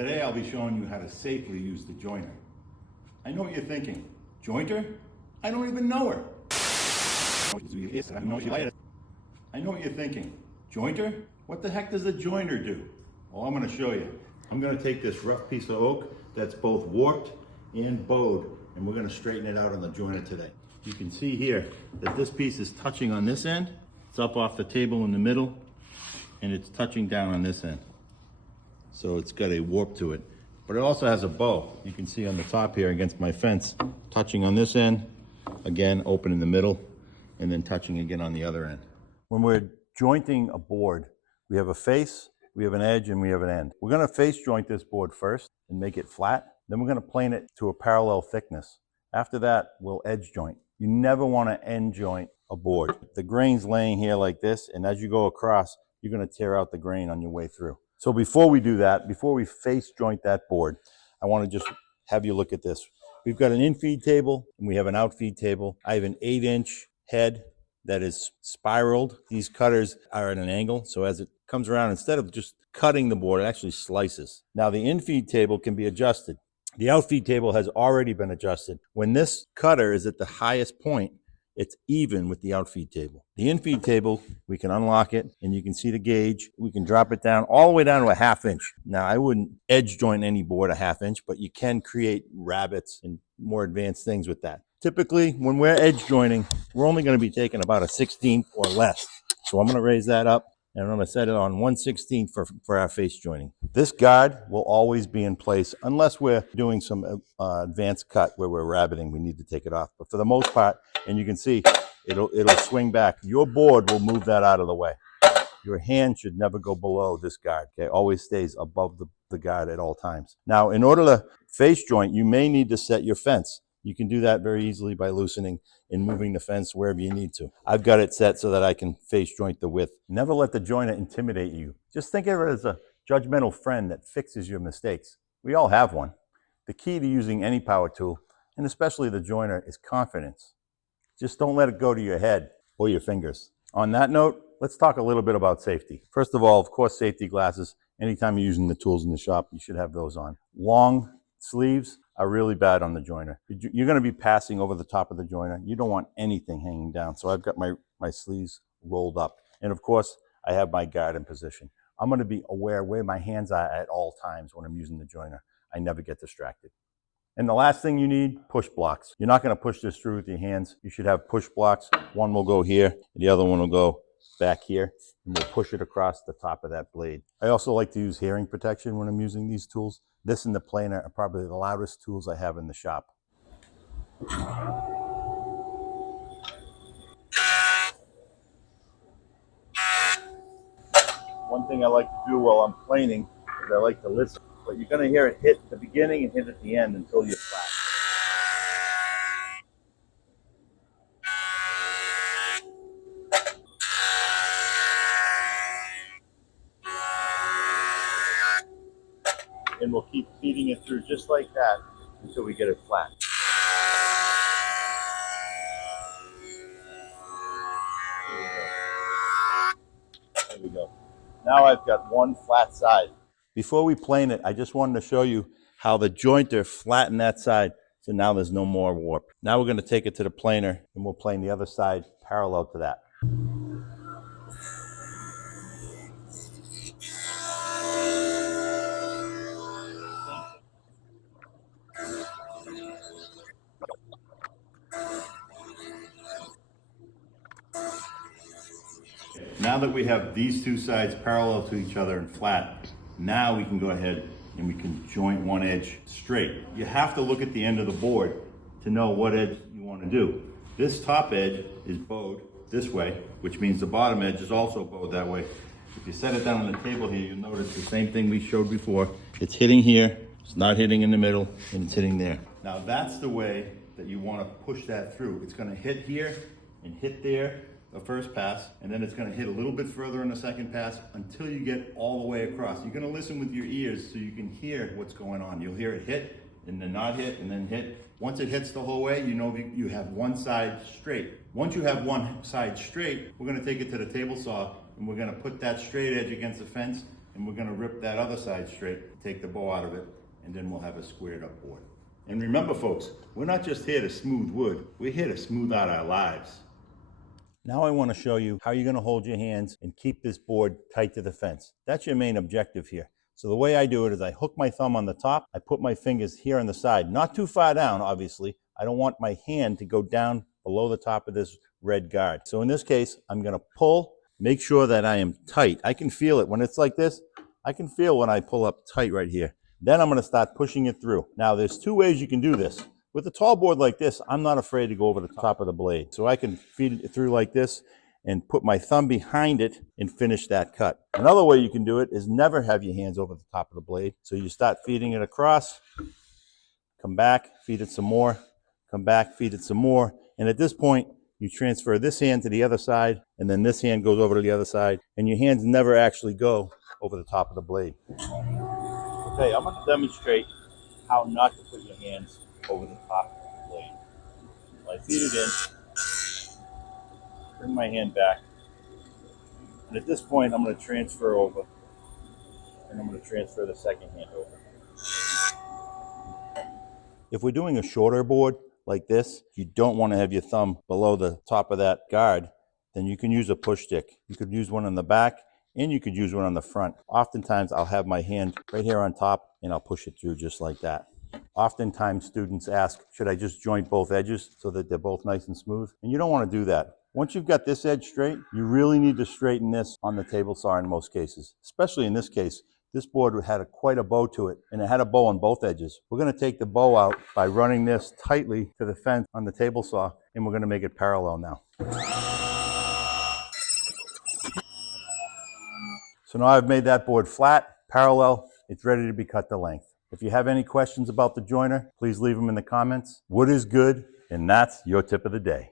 Today I'll be showing you how to safely use the joiner. I know what you're thinking. Jointer? I don't even know her. I know what you're thinking. Jointer? What the heck does a joiner do? Well, I'm going to show you. I'm going to take this rough piece of oak that's both warped and bowed, and we're going to straighten it out on the joiner today. You can see here that this piece is touching on this end. It's up off the table in the middle, and it's touching down on this end. So it's got a warp to it. But it also has a bow. You can see on the top here against my fence, touching on this end, again, open in the middle, and then touching again on the other end. When we're jointing a board, we have a face, we have an edge, and we have an end. We're gonna face joint this board first and make it flat. Then we're gonna plane it to a parallel thickness. After that, we'll edge joint. You never wanna end joint a board. The grain's laying here like this, and as you go across, you're gonna tear out the grain on your way through. So before we do that, before we face joint that board, I wanna just have you look at this. We've got an in-feed table and we have an out-feed table. I have an 8-inch head that is spiraled. These cutters are at an angle, so as it comes around, instead of just cutting the board, it actually slices. Now the in-feed table can be adjusted. The out-feed table has already been adjusted. When this cutter is at the highest point, it's even with the out-feed table. The in-feed table, we can unlock it and you can see the gauge. We can drop it down all the way down to a 1/2 inch. Now I wouldn't edge joint any board a 1/2 inch, but you can create rabbets and more advanced things with that. Typically, when we're edge jointing, we're only gonna be taking about a 1/16 or less. So I'm gonna raise that up and I'm gonna set it on 1/16 for our face joining. This guard will always be in place unless we're doing some advanced cut where we're rabbiting, we need to take it off. But for the most part, and you can see, it'll swing back. Your board will move that out of the way. Your hand should never go below this guard, okay? Always stays above the guard at all times. Now, in order to face joint, you may need to set your fence. You can do that very easily by loosening and moving the fence wherever you need to. I've got it set so that I can face joint the width. Never let the joiner intimidate you. Just think of it as a judgmental friend that fixes your mistakes. We all have one. The key to using any power tool, and especially the joiner, is confidence. Just don't let it go to your head or your fingers. On that note, let's talk a little bit about safety. First of all, of course, safety glasses. Anytime you're using the tools in the shop, you should have those on. Long sleeves are really bad on the joiner. You're gonna be passing over the top of the joiner. You don't want anything hanging down. So I've got my sleeves rolled up. And of course, I have my guard in position. I'm gonna be aware where my hands are at all times when I'm using the joiner. I never get distracted. And the last thing you need, push blocks. You're not gonna push this through with your hands. You should have push blocks. One will go here, the other one will go back here, and we'll push it across the top of that blade. I also like to use hearing protection when I'm using these tools. This and the planer are probably the loudest tools I have in the shop. One thing I like to do while I'm planing is I like to listen, but you're gonna hear it hit at the beginning and hit at the end until you're flat. And we'll keep feeding it through just like that until we get it flat. There we go. Now I've got one flat side. Before we plane it, I just wanted to show you how the jointer flattened that side, so now there's no more warp. Now we're gonna take it to the planer and we'll plane the other side parallel to that. Now that we have these two sides parallel to each other and flat, now we can go ahead and we can joint one edge straight. You have to look at the end of the board to know what edge you want to do. This top edge is bowed this way, which means the bottom edge is also bowed that way. If you set it down on the table here, you'll notice the same thing we showed before. It's hitting here, it's not hitting in the middle, and it's hitting there. Now that's the way that you want to push that through. It's going to hit here and hit there the first pass, and then it's gonna hit a little bit further in the second pass until you get all the way across. You're gonna listen with your ears so you can hear what's going on. You'll hear it hit, and then not hit, and then hit. Once it hits the whole way, you know you have one side straight. Once you have one side straight, we're gonna take it to the table saw, and we're gonna put that straight edge against the fence And we're gonna rip that other side straight, take the bow out of it, and then we'll have a squared up board. And remember folks, we're not just here to smooth wood, we're here to smooth out our lives. Now I want to show you how you're going to hold your hands and keep this board tight to the fence. That's your main objective here. So the way I do it is I hook my thumb on the top, I put my fingers here on the side, not too far down obviously. I don't want my hand to go down below the top of this red guard. So in this case, I'm going to pull, make sure that I am tight. I can feel it when it's like this. I can feel when I pull up tight right here. Then I'm going to start pushing it through. Now there's two ways you can do this. With a tall board like this, I'm not afraid to go over the top of the blade. So I can feed it through like this and put my thumb behind it and finish that cut. Another way you can do it is never have your hands over the top of the blade. So you start feeding it across, come back, feed it some more, come back, feed it some more. And at this point, you transfer this hand to the other side, and then this hand goes over to the other side, and your hands never actually go over the top of the blade. Okay, I'm going to demonstrate how not to put your hands over the top of the blade. So I feed it in, bring my hand back, and at this point I'm going to transfer over, and I'm going to transfer the second hand over. If we're doing a shorter board like this, you don't want to have your thumb below the top of that guard, then you can use a push stick. You could use one on the back, and you could use one on the front. Oftentimes I'll have my hand right here on top, and I'll push it through just like that. Oftentimes students ask, should I just joint both edges so that they're both nice and smooth? And you don't want to do that. Once you've got this edge straight, you really need to straighten this on the table saw in most cases. Especially in this case, this board had quite a bow to it, and it had a bow on both edges. We're going to take the bow out by running this tightly to the fence on the table saw, and we're going to make it parallel now. So now I've made that board flat, parallel, it's ready to be cut to length. If you have any questions about the joiner, please leave them in the comments. Wood is good, and that's your tip of the day.